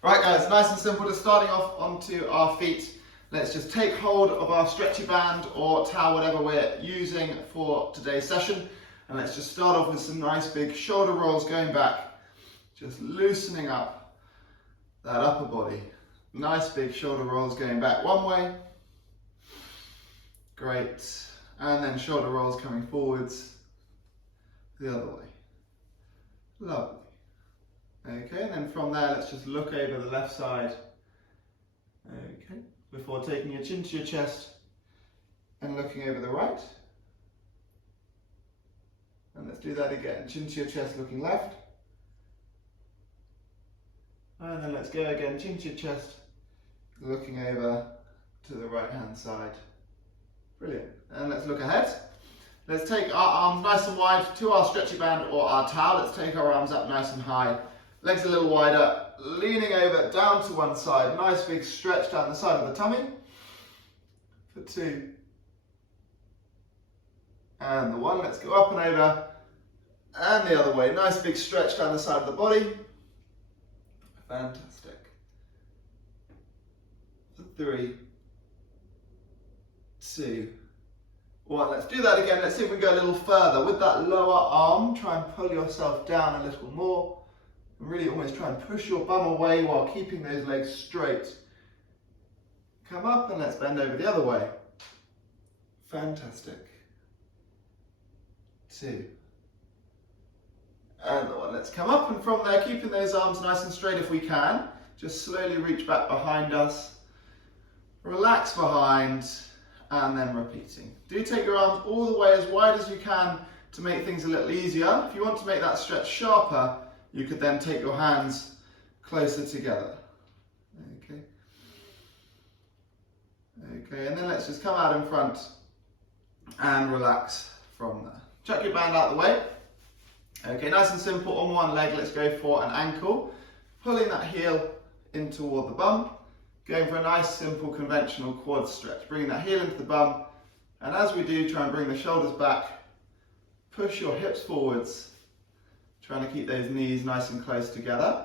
Right guys, nice and simple, just starting off onto our feet. Let's just take hold of our stretchy band or towel, whatever we're using for today's session. And let's just start off with some nice big shoulder rolls going back. Just loosening up that upper body. Nice big shoulder rolls going back one way. Great. And then shoulder rolls coming forwards the other way. Lovely. Okay, and then from there, let's just look over the left side. Okay, before taking your chin to your chest and looking over the right. And let's do that again. Chin to your chest, looking left. And then let's go again, chin to your chest, looking over to the right hand side. Brilliant. And let's look ahead. Let's take our arms nice and wide to our stretchy band or our towel. Let's take our arms up nice and high. Legs a little wider, leaning over down to one side. Nice big stretch down the side of the tummy. For 2. And the 1. Let's go up and over. And the other way. Nice big stretch down the side of the body. Fantastic. For 3, 2, 1. Let's do that again. Let's see if we can go a little further. With that lower arm, try and pull yourself down a little more. Really almost try and push your bum away while keeping those legs straight. Come up and let's bend over the other way. Fantastic. 2. And the 1. Let's come up, and from there, keeping those arms nice and straight if we can. Just slowly reach back behind us. Relax behind, and then repeating. Do take your arms all the way as wide as you can to make things a little easier. If you want to make that stretch sharper, you could then take your hands closer together. Okay. Okay, and then let's just come out in front and relax from there. Chuck your band out the way. Okay, nice and simple. On one leg, let's go for an ankle. Pulling that heel in toward the bum. Going for a nice, simple, conventional quad stretch. Bringing that heel into the bum. And as we do, try and bring the shoulders back. Push your hips forwards. Trying to keep those knees nice and close together.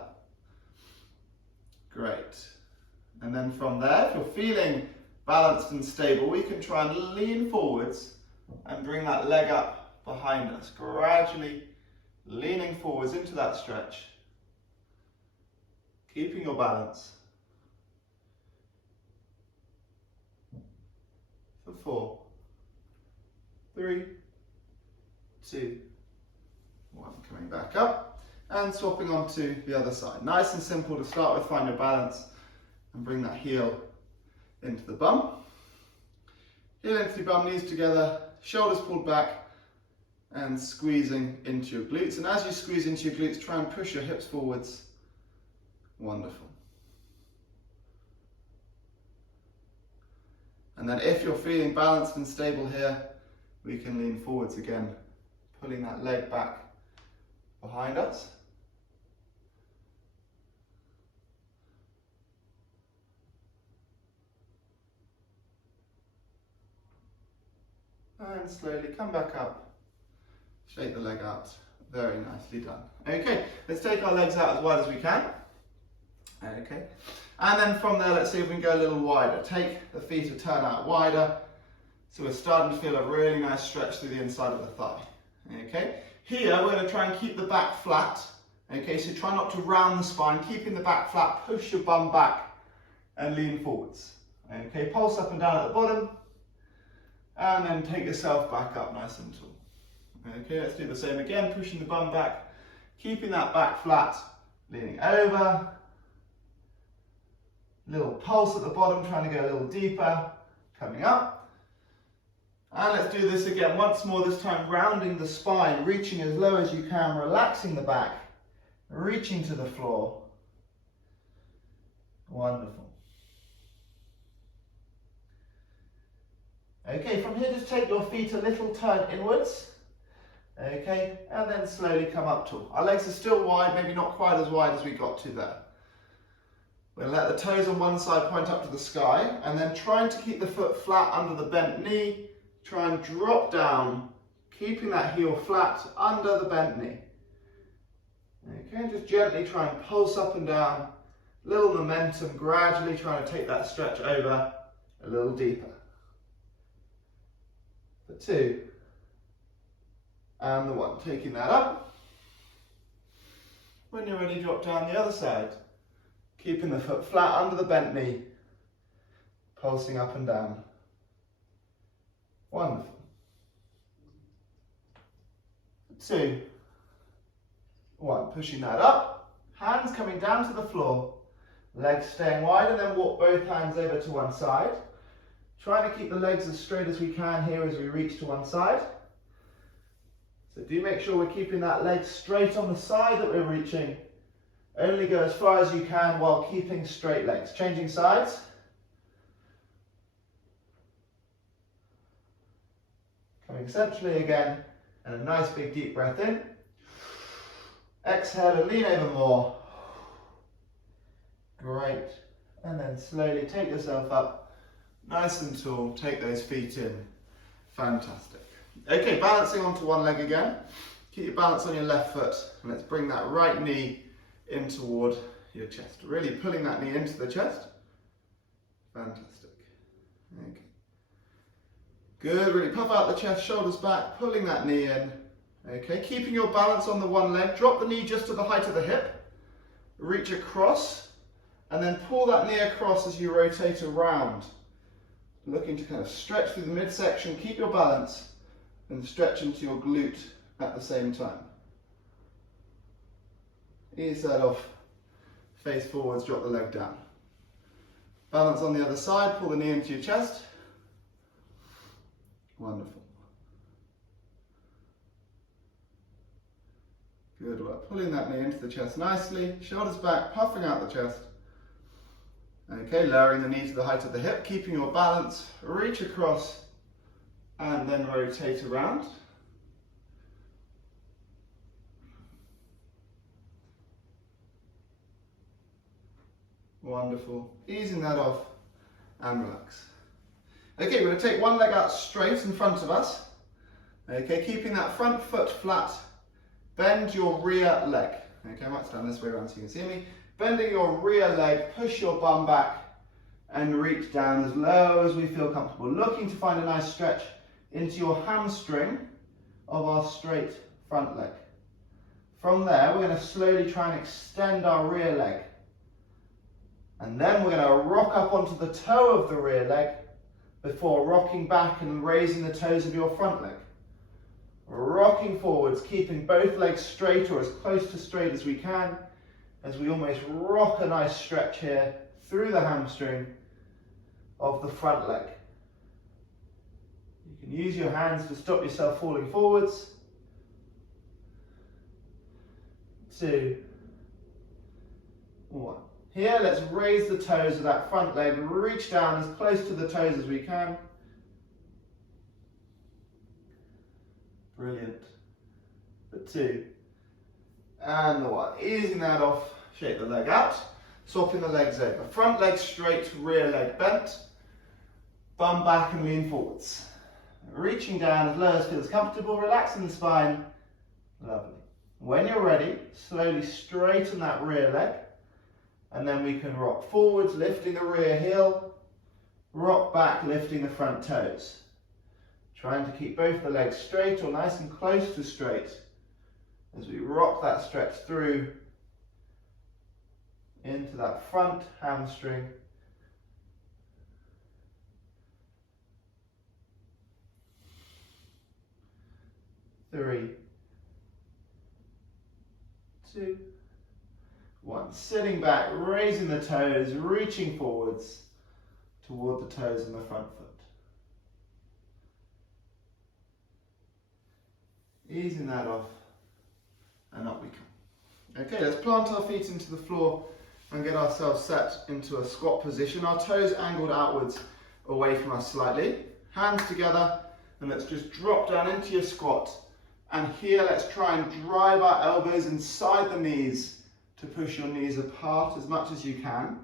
Great. And then from there, if you're feeling balanced and stable, we can try and lean forwards and bring that leg up behind us. Gradually leaning forwards into that stretch. Keeping your balance. For 4, 3, 2, 1. Coming back up and swapping onto the other side. Nice and simple to start with. Find your balance and bring that heel into the bum. Heel into the bum, knees together, shoulders pulled back and squeezing into your glutes. And as you squeeze into your glutes, try and push your hips forwards. Wonderful. And then if you're feeling balanced and stable here, we can lean forwards again, pulling that leg back behind us. And slowly come back up, shake the leg out. Very nicely done. Okay, let's take our legs out as wide as we can. Okay, and then from there, let's see if we can go a little wider. Take the feet a turn out wider. So we're starting to feel a really nice stretch through the inside of the thigh. Okay. Here, we're going to try and keep the back flat. Okay, so try not to round the spine, keeping the back flat, push your bum back and lean forwards. Okay, pulse up and down at the bottom, and then take yourself back up nice and tall. Okay, let's do the same again, pushing the bum back, keeping that back flat, leaning over. Little pulse at the bottom, trying to go a little deeper, coming up. And let's do this again once more, this time rounding the spine, reaching as low as you can, relaxing the back, reaching to the floor. Wonderful. Okay, from here just take your feet a little turn inwards. Okay, and then slowly come up tall. Our legs are still wide, maybe not quite as wide as we got to there. We'll let the toes on one side point up to the sky, and then trying to keep the foot flat under the bent knee. Try and drop down, keeping that heel flat under the bent knee. Okay, just gently try and pulse up and down, Little momentum, gradually trying to take that stretch over a little deeper. For 2. And the 1. Taking that up. When you're ready, drop down the other side. Keeping the foot flat under the bent knee. Pulsing up and down. Wonderful. 2. 1. Pushing that up. Hands coming down to the floor. Legs staying wide, and then walk both hands over to one side. Trying to keep the legs as straight as we can here as we reach to one side. So do make sure we're keeping that leg straight on the side that we're reaching. Only go as far as you can while keeping straight legs. Changing sides. Coming centrally again, and a nice big deep breath in. Exhale and lean over more. Great. And then slowly take yourself up, nice and tall. Take those feet in. Fantastic. Okay, balancing onto one leg again. Keep your balance on your left foot, and let's bring that right knee in toward your chest. Really pulling that knee into the chest. Fantastic. Okay. Good, really puff out the chest, shoulders back, pulling that knee in. Okay, keeping your balance on the one leg. Drop the knee just to the height of the hip. Reach across, and then pull that knee across as you rotate around. Looking to kind of stretch through the midsection, keep your balance, and stretch into your glute at the same time. Ease that off, face forwards, drop the leg down. Balance on the other side, pull the knee into your chest. Wonderful. Good work. Pulling that knee into the chest nicely, shoulders back, puffing out the chest. Okay, lowering the knee to the height of the hip, keeping your balance, reach across, and then rotate around. Wonderful. Easing that off and relax. Okay, we're going to take one leg out straight in front of us. Okay, keeping that front foot flat. Bend your rear leg. Okay, I might stand this way around so you can see me. Bending your rear leg, push your bum back and reach down as low as we feel comfortable. Looking to find a nice stretch into your hamstring of our straight front leg. From there, we're going to slowly try and extend our rear leg. And then we're going to rock up onto the toe of the rear leg before rocking back and raising the toes of your front leg. Rocking forwards, keeping both legs straight or as close to straight as we can, as we almost rock a nice stretch here through the hamstring of the front leg. You can use your hands to stop yourself falling forwards. 2, 1. Here, let's raise the toes of that front leg, reach down as close to the toes as we can. Brilliant. For 2. And the 1. Easing that off, shake the leg out, swapping the legs over. Front leg straight, rear leg bent, bum back and lean forwards. Reaching down as low as feels comfortable, relaxing the spine. Lovely. When you're ready, slowly straighten that rear leg. And then we can rock forwards, lifting the rear heel, rock back, lifting the front toes. Trying to keep both the legs straight or nice and close to straight as we rock that stretch through into that front hamstring. Three, 2, 1. Sitting back, raising the toes, reaching forwards toward the toes in the front foot. Easing that off, and up we come. Okay, let's plant our feet into the floor and get ourselves set into a squat position. Our toes angled outwards away from us slightly. Hands together, and let's just drop down into your squat. And here, let's try and drive our elbows inside the knees to push your knees apart as much as you can.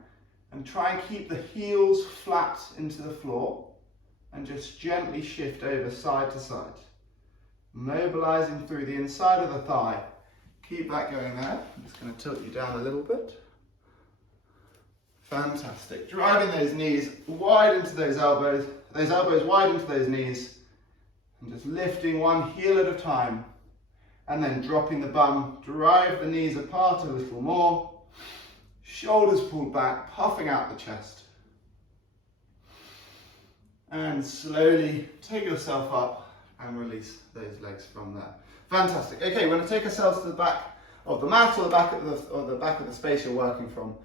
And try and keep the heels flat into the floor and just gently shift over side to side. Mobilizing through the inside of the thigh. Keep that going there. I'm just going to tilt you down a little bit. Fantastic. Driving those knees wide into those elbows wide into those knees, and just lifting one heel at a time, and then dropping the bum. Drive the knees apart a little more, shoulders pulled back, puffing out the chest, and slowly take yourself up and release those legs from there. Fantastic. Okay, we're going to take ourselves to the back of the mat, or the back of the space you're working from.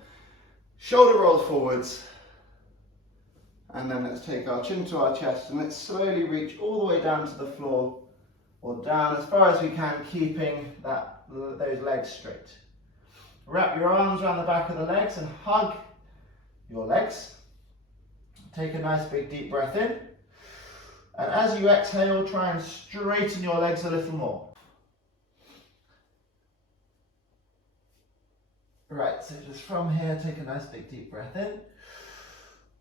Shoulder rolls forwards, and then let's take our chin to our chest, and let's slowly reach all the way down to the floor, or down as far as we can, keeping those legs straight. Wrap your arms around the back of the legs and hug your legs. Take a nice big deep breath in, and as you exhale, try and straighten your legs a little more. Right, so just from here, take a nice big deep breath in.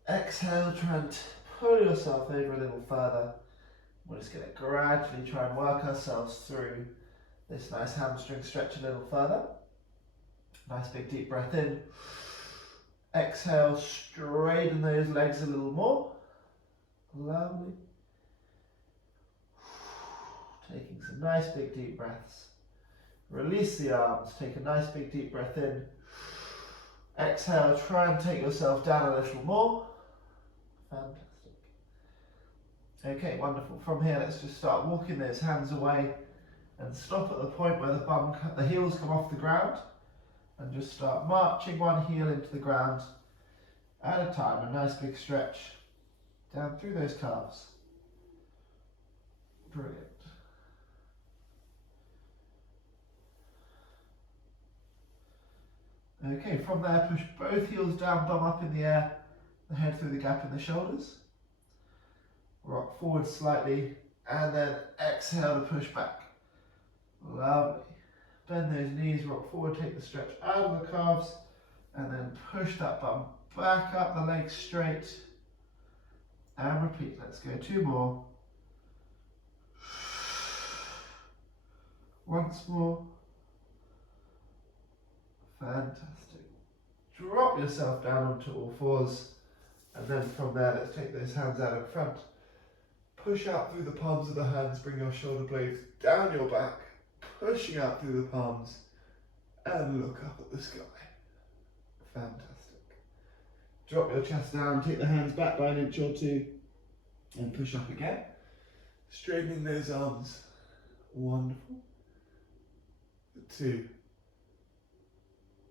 Exhale, try and pull yourself over a little further. We're just going to gradually try and work ourselves through this nice hamstring stretch a little further. Nice big deep breath in. Exhale, straighten those legs a little more. Lovely. Taking some nice big deep breaths. Release the arms, take a nice big deep breath in. Exhale, try and take yourself down a little more. Fantastic. Okay, wonderful. From here, let's just start walking those hands away and stop at the point where the heels come off the ground, and just start marching one heel into the ground at a time. A nice big stretch down through those calves. Brilliant. Okay, from there, push both heels down, bum up in the air, the head through the gap in the shoulders. Rock forward slightly, and then exhale to push back. Lovely. Bend those knees, rock forward, take the stretch out of the calves, and then push that bum back up, the legs straight, and repeat. Let's go 2 more. Once more. Fantastic. Drop yourself down onto all fours, and then from there, let's take those hands out in front. Push out through the palms of the hands, bring your shoulder blades down your back, pushing out through the palms, and look up at the sky. Fantastic. Drop your chest down, take the hands back by 1 inch or 2, and push up again. Straightening those arms. Wonderful. 2.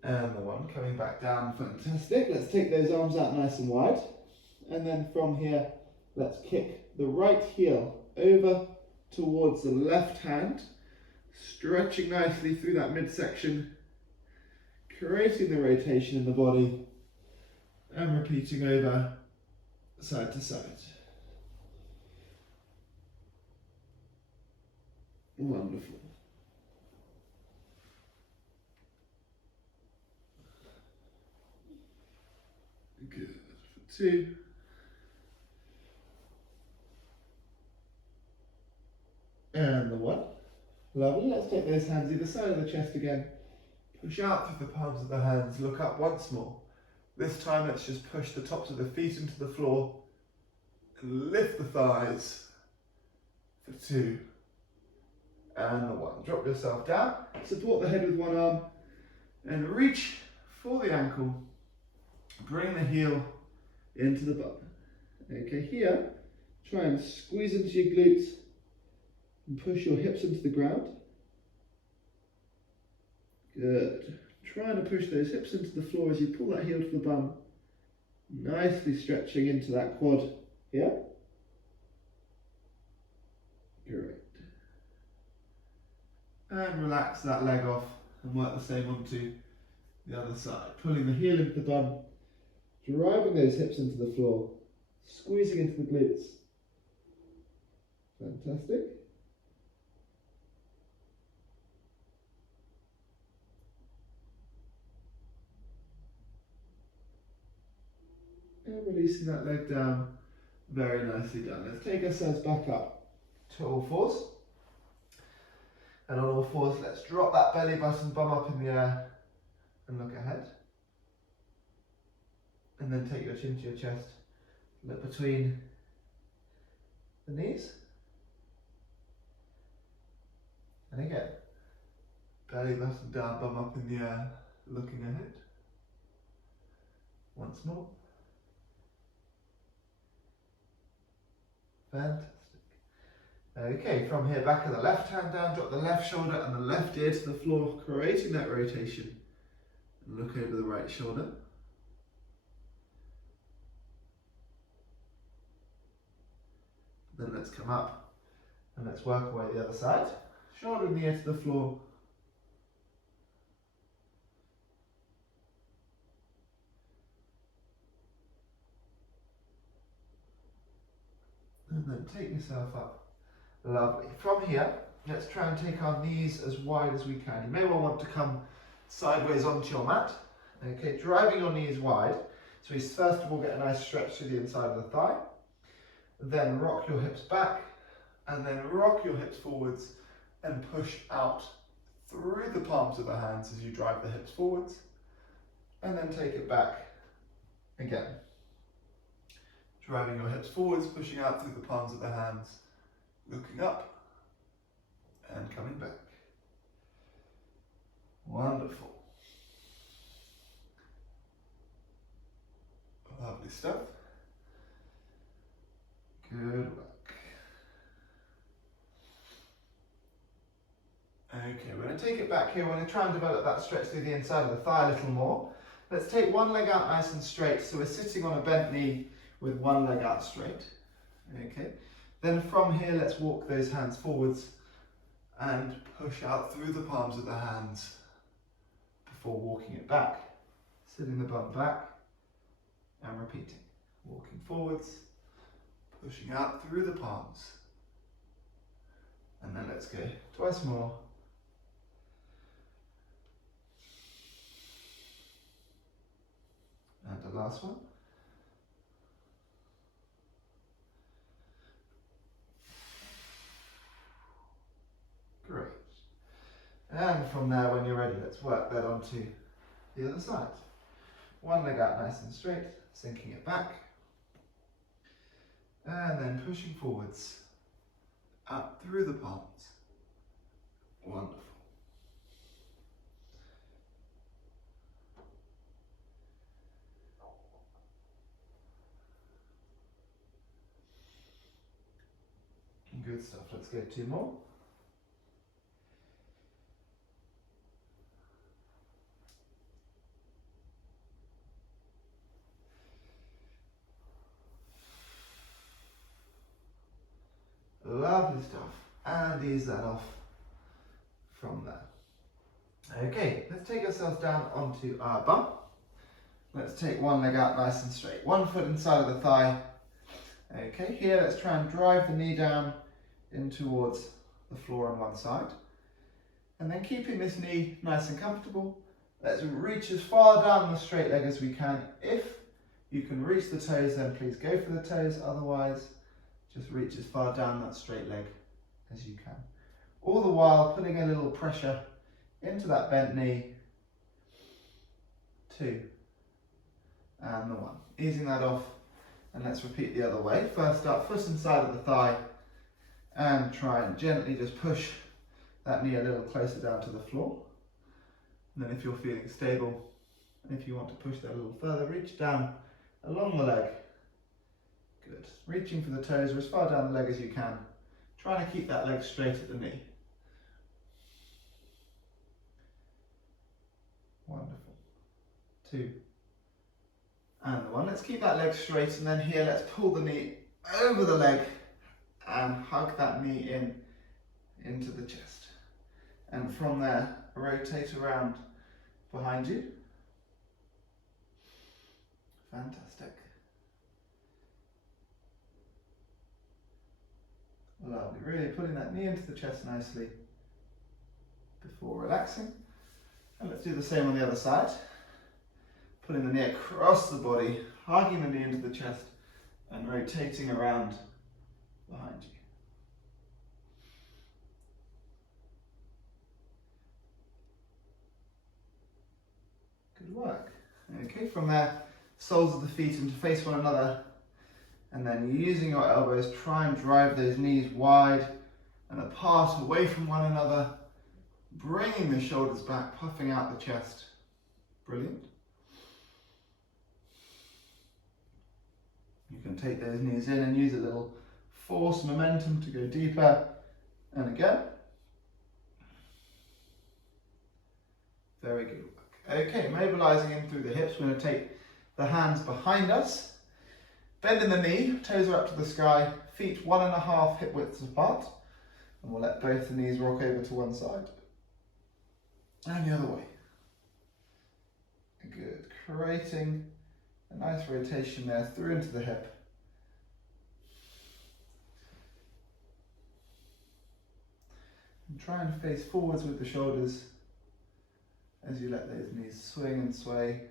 And the 1, coming back down. Fantastic. Let's take those arms out nice and wide. And then from here, let's kick the right heel over towards the left hand, stretching nicely through that midsection, creating the rotation in the body, and repeating over side to side. Wonderful. Good. For 2. And the 1. Lovely. Let's take those hands either side of the chest again. Push out through the palms of the hands. Look up once more. This time, let's just push the tops of the feet into the floor and lift the thighs for 2. And the 1. Drop yourself down. Support the head with one arm and reach for the ankle. Bring the heel into the bum. Okay, here, try and squeeze into your glutes and push your hips into the ground. Good. Trying to push those hips into the floor as you pull that heel to the bum. Nicely stretching into that quad here. Great. And relax that leg off and work the same onto the other side. Pulling the heel into the bum. Driving those hips into the floor, squeezing into the glutes. Fantastic. And releasing that leg down. Very nicely done. Let's take ourselves back up to all fours. And on all fours, let's drop that belly button, bum up in the air, and look ahead. And then take your chin to your chest, look between the knees. And again, belly button down, bum up in the air, looking ahead. Once more. Fantastic. Okay, from here, back of the left hand down, drop the left shoulder and the left ear to the floor, creating that rotation. And look over the right shoulder. Then let's come up and let's work away the other side. Shoulder and the ear to the floor. And then take yourself up. Lovely. From here, let's try and take our knees as wide as we can. You may well want to come sideways onto your mat. Okay, driving your knees wide. So we first of all get a nice stretch to the inside of the thigh. Then rock your hips back. And then rock your hips forwards and push out through the palms of the hands as you drive the hips forwards. And then take it back again. Driving your hips forwards, pushing out through the palms of the hands. Looking up and coming back. Wonderful. Lovely stuff. Good work. Okay, we're going to take it back here. We're going to try and develop that stretch through the inside of the thigh a little more. Let's take one leg out nice and straight. So we're sitting on a bent knee with one leg out straight. Okay. Then from here, let's walk those hands forwards and push out through the palms of the hands before walking it back. Sitting the bum back and repeating. Walking forwards, pushing out through the palms. And then let's go twice more. And the last one. Great. And from there, when you're ready, let's work that onto the other side. One leg out nice and straight, sinking it back. And then pushing forwards, up through the palms. Wonderful. Good stuff. Let's go two more. Lovely stuff. And ease that off from there. Okay, let's take ourselves down onto our bum. Let's take one leg out nice and straight. One foot inside of the thigh. Okay, here let's try and drive the knee down in towards the floor on one side. And then keeping this knee nice and comfortable, let's reach as far down the straight leg as we can. If you can reach the toes, then please go for the toes. Otherwise, just reach as far down that straight leg as you can. All the while putting a little pressure into that bent knee. 2. And the 1. Easing that off. And let's repeat the other way. First up, foot inside of the thigh. And try and gently just push that knee a little closer down to the floor. And then if you're feeling stable, and if you want to push that a little further, reach down along the leg. Good. Reaching for the toes or as far down the leg as you can. Trying to keep that leg straight at the knee. Wonderful. 2. And the 1. Let's keep that leg straight, and then here let's pull the knee over the leg and hug that knee in into the chest. And from there, rotate around behind you. Fantastic. Lovely. Really putting that knee into the chest nicely before relaxing. And let's do the same on the other side. Pulling the knee across the body, hugging the knee into the chest and rotating around behind you. Good work. Okay, from there, soles of the feet into face one another, and then using your elbows, try and drive those knees wide and apart, away from one another, bringing the shoulders back, puffing out the chest. Brilliant. You can take those knees in and use a little force, momentum to go deeper, and again. Very good work. Okay, mobilizing in through the hips, we're going to take the hands behind us, bending the knee, toes are up to the sky, feet 1.5 hip widths apart, and we'll let both the knees rock over to one side and the other way. Good, creating a nice rotation there through into the hip. And try and face forwards with the shoulders as you let those knees swing and sway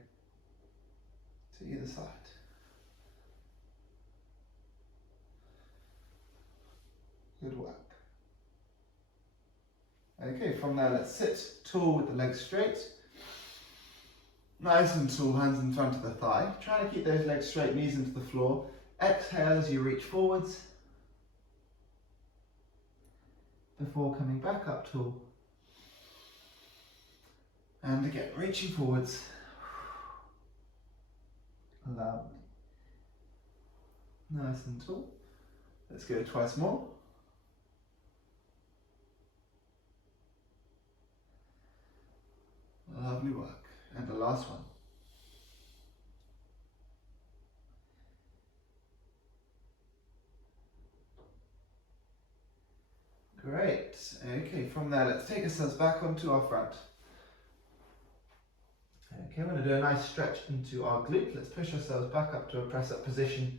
to either side. Good work. Okay, from there let's sit tall with the legs straight. Nice and tall, hands in front of the thigh. Try to keep those legs straight, knees into the floor. Exhale as you reach forwards, before coming back up tall. And again, reaching forwards. Lovely. Nice and tall. Let's go twice more. Lovely work. And the last one. Great. Okay, from there, let's take ourselves back onto our front. Okay, we're going to do a nice stretch into our glute. Let's push ourselves back up to a press-up position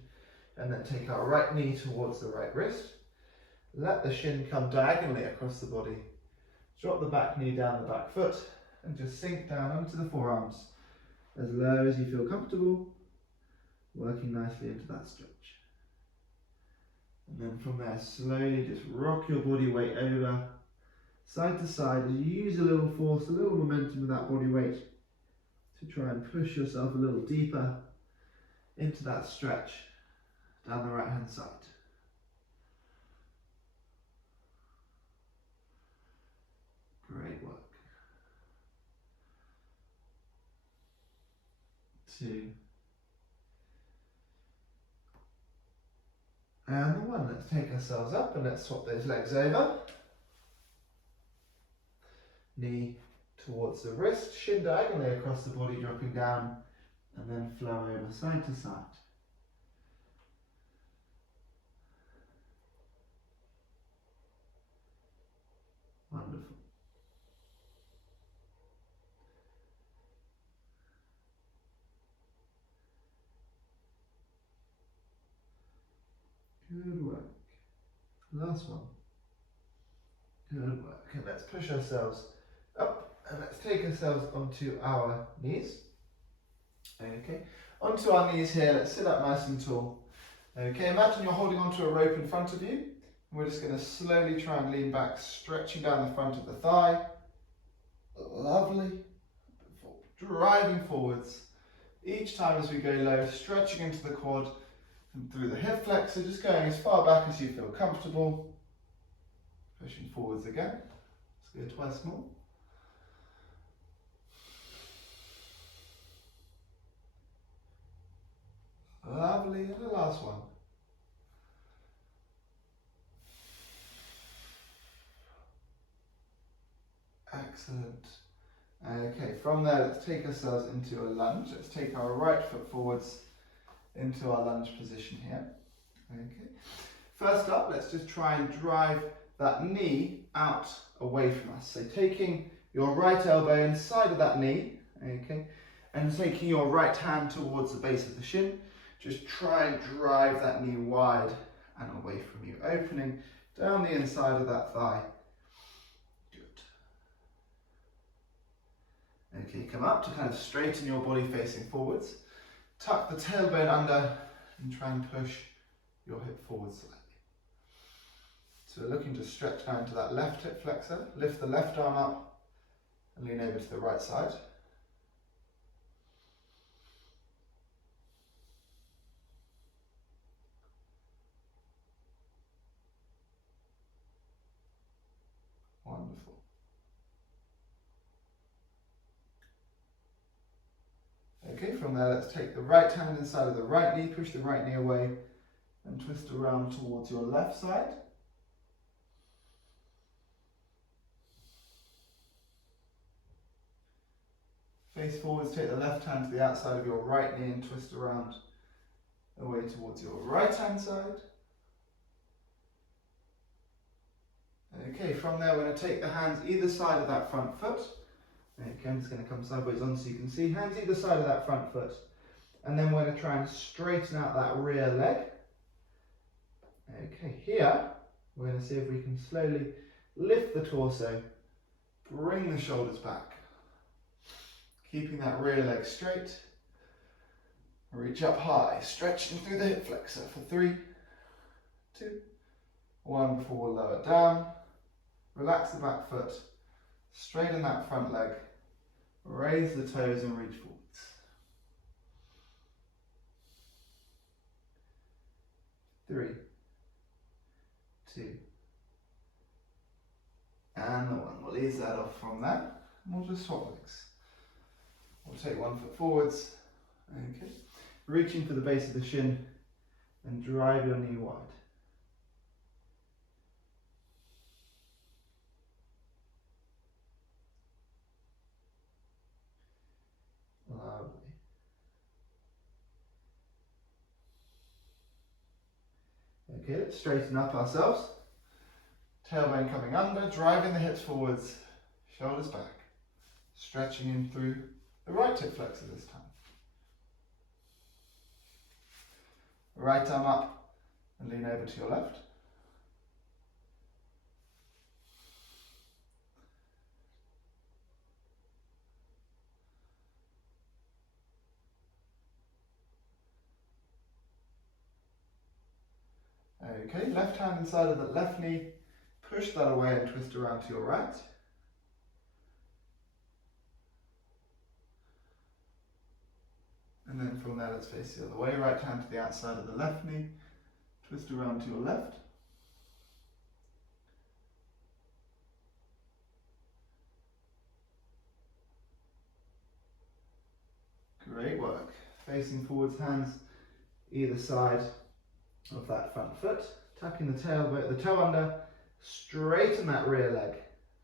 and then take our right knee towards the right wrist. Let the shin come diagonally across the body. Drop the back knee down the back foot and just sink down onto the forearms as low as you feel comfortable, working nicely into that stretch. And then from there, slowly just rock your body weight over, side to side, as you use a little force, a little momentum with that body weight to try and push yourself a little deeper into that stretch down the right hand side. Great work. 2. And the 1. Let's take ourselves up and let's swap those legs over. Knee towards the wrist, shin diagonally across the body, dropping down, and then flow over side to side. Wonderful. Good work. Last one. Good work. And let's push ourselves up and let's take ourselves onto our knees. Okay, onto our knees here. Let's sit up nice and tall. Okay, imagine you're holding onto a rope in front of you. We're just going to slowly try and lean back, stretching down the front of the thigh. Lovely. Driving forwards. Each time as we go low, stretching into the quad and through the hip flexor, just going as far back as you feel comfortable. Pushing forwards again. Let's go twice more. Lovely, and the last one. Excellent. Okay, from there, let's take ourselves into a lunge. Let's take our right foot forwards into our lunge position here. Okay. First up, let's just try and drive that knee out away from us. So taking your right elbow inside of that knee, okay, and taking your right hand towards the base of the shin. Just try and drive that knee wide and away from you, opening down the inside of that thigh. Okay, come up to kind of straighten your body facing forwards. Tuck the tailbone under and try and push your hip forward slightly. So we're looking to stretch down to that left hip flexor. Lift the left arm up and lean over to the right side. from there, let's take the right hand inside of the right knee, push the right knee away, and twist around towards your left side. Face forwards, take the left hand to the outside of your right knee and twist around away towards your right hand side. Okay, from there we're going to take the hands either side of that front foot. Okay, I'm just going to come sideways on so you can see. Hands either side of that front foot. And then we're going to try and straighten out that rear leg. Okay, here we're going to see if we can slowly lift the torso, bring the shoulders back. Keeping that rear leg straight. Reach up high, stretching through the hip flexor for 3, 2, 1 before we lower down. Relax the back foot, straighten that front leg, raise the toes and reach forwards. 3, 2, and the 1. We'll ease that off from that, and we'll just swap legs. We'll take 1 foot forwards, okay. Reaching for the base of the shin and drive your knee wide. Lovely. Okay, let's straighten up ourselves. Tailbone coming under, driving the hips forwards, shoulders back. Stretching in through the right hip flexor this time. Right arm up and lean over to your left. Okay, left hand inside of the left knee, push that away and twist around to your right. And then from there, let's face the other way. Right hand to the outside of the left knee, twist around to your left. Great work. Facing forwards, hands either side of that front foot, tucking the toe under, straighten that rear leg.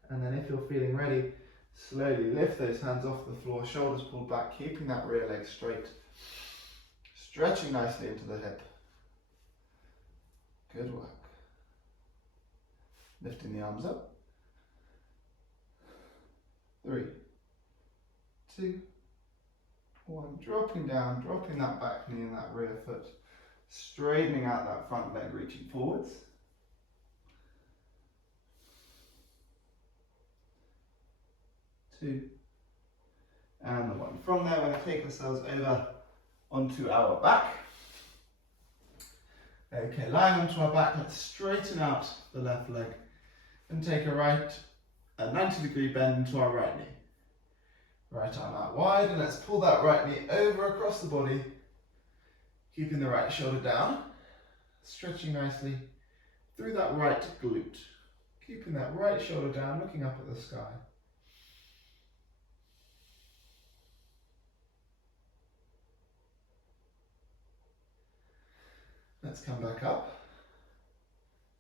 And then if you're feeling ready, slowly lift those hands off the floor, shoulders pulled back, keeping that rear leg straight. Stretching nicely into the hip. Good work. Lifting the arms up. 3, 2, 1. Dropping down, dropping that back knee and that rear foot. Straightening out that front leg, reaching forwards. 2, and the 1. From there, we're going to take ourselves over onto our back. Okay, lying onto our back, let's straighten out the left leg and take a 90-degree bend into our right knee. Right arm out wide, and let's pull that right knee over across the body, keeping the right shoulder down, stretching nicely through that right glute, keeping that right shoulder down, looking up at the sky. Let's come back up.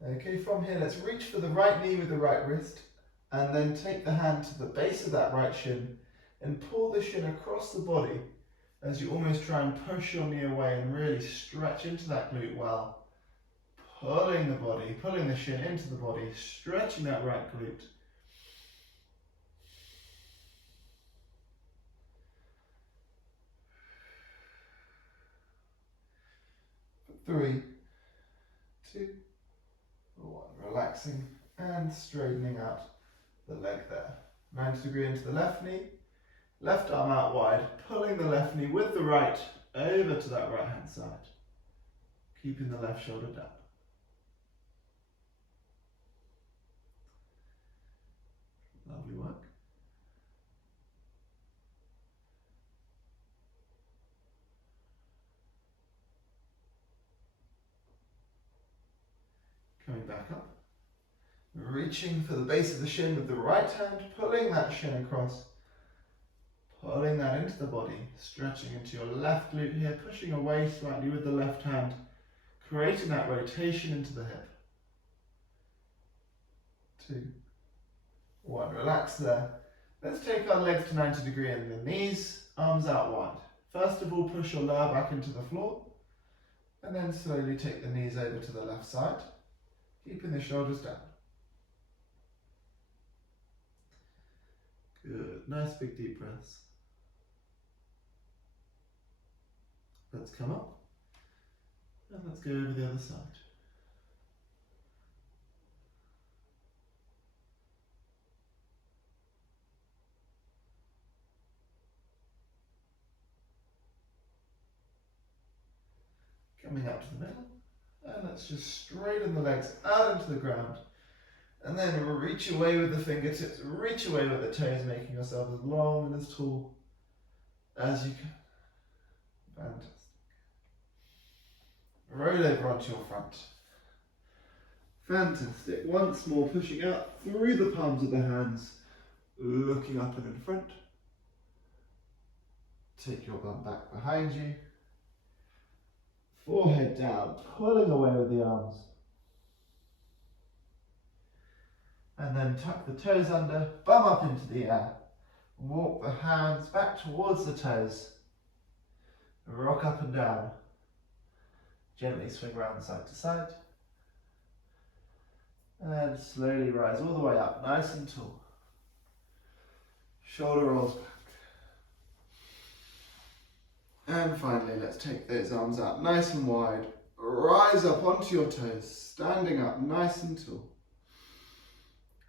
Okay, from here, let's reach for the right knee with the right wrist, and then take the hand to the base of that right shin and pull the shin across the body as you almost try and push your knee away and really stretch into that glute well. Pulling the body, pulling the shin into the body, stretching that right glute. 3, 2, 1. Relaxing and straightening out the leg there. 90-degree into the left knee. Left arm out wide, pulling the left knee with the right over to that right hand side. Keeping the left shoulder down. Lovely work. Coming back up. Reaching for the base of the shin with the right hand, pulling that shin across. Pulling that into the body, stretching into your left glute here, pushing away slightly with the left hand, creating that rotation into the hip. 2, 1, relax there. Let's take our legs to 90 degrees and the knees, arms out wide. First of all, push your lower back into the floor, and then slowly take the knees over to the left side, keeping the shoulders down. Good, nice big deep breaths. Let's come up, and let's go over the other side. Coming up to the middle, and let's just straighten the legs out into the ground, and then reach away with the fingertips, reach away with the toes, making yourself as long and as tall as you can. Fantastic. Roll over onto your front. Fantastic. Once more, pushing out through the palms of the hands, looking up and in front. Take your bum back behind you. Forehead down, pulling away with the arms. And then tuck the toes under, bum up into the air. Walk the hands back towards the toes. Rock up and down. Gently swing around side to side. And slowly rise all the way up, nice and tall. Shoulder rolls back. And finally, let's take those arms out nice and wide. Rise up onto your toes, standing up nice and tall.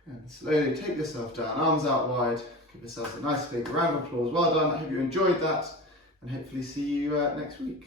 And slowly take yourself down, arms out wide. Give yourselves a nice big round of applause. Well done, I hope you enjoyed that. And hopefully see you next week.